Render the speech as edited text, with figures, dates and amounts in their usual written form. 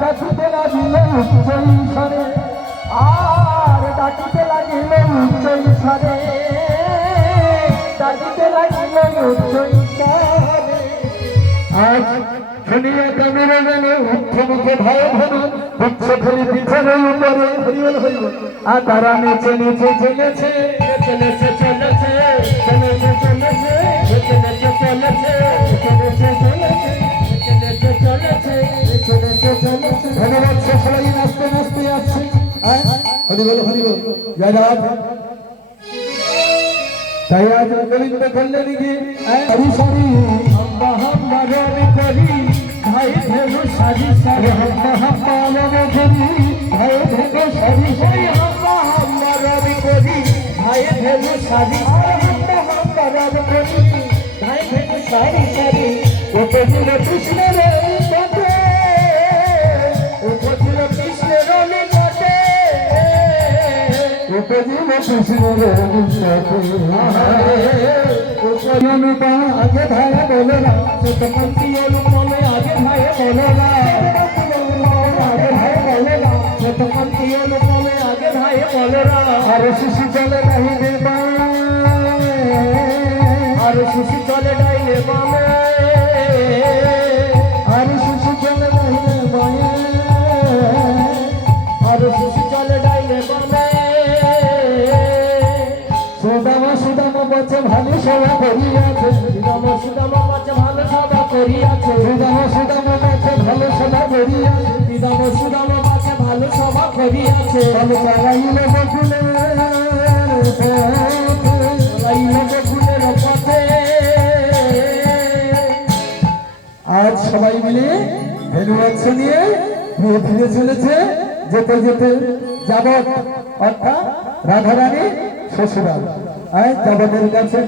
ডাকিতে লাগিল উচ্চৈস্বরে আর ডাকিতে লাগিল উচ্চৈস্বরে ডাকিতে লাগিল উচ্চৈস্বরে। আজ শুনিয়া কামিরে গেল উচ্চমুখে ভয় ধনু উচ্চ খেলি পিছনের উপরে হরিবল হরিবল আর তারা নেচে নেচে চলেছে চলেছে চলেছে চলেছে চলেছে চলেছে চলেছে চলেছে চলেছে ধন্যবাদ। সবাই নাচতে নাচতে যাচ্ছে হরিবল হরিবল জয় রাধা। তাই আজ গোবিন্দ কল্যাণী গিয়ে হরি সরি হাম্বা হাম্বা রবি করি ভাই ভেলো সারি সারি হাম্বা হাম্বা রবি করি ভাই ভেলো সারি সারি হাম্বা হাম্বা রবি করি ভাই ভেলো সারি সারি হাম্বা হাম্বা রবি করি ভাই ভেলো সারি সারি উপজিল কৃষ্ণের পথে উপজিল কৃষ্ণের নিকটে উপজিল কৃষ্ণের নিকটে আগে ভাই বলে না সতপন্থী অনুপমে আগে ভাই বলে না আগে ভাই বলে না সতপন্থী অনুপমে আগে ভাই বলে না আর শিশু চলে নাই দেবা আর শিশু চলে ডাইলে বামে আর শিশু চলে ডাইলে বামে আর শিশু চলে ডাইলে বামে। সুদামা সুদামা বচে ভালো সভা করিয়াছে সুদামা সুদামা বচে ভালো সভা করিয়াছে সুদামা সুদামা বচে ভালো সভা করিয়াছে সুদামা সুদামা বচে ভালো সভা করিয়াছে তবে চালাইলে বকুলের চালাইলে বকুলের পথে। আজ সবাই মিলে ধন্যবাদ নিয়ে ধীরে ধীরে চলেছে যেতে যেতে যাবত অর্থাৎ রাধারানী শ্বশুরাল যাবতের কাছে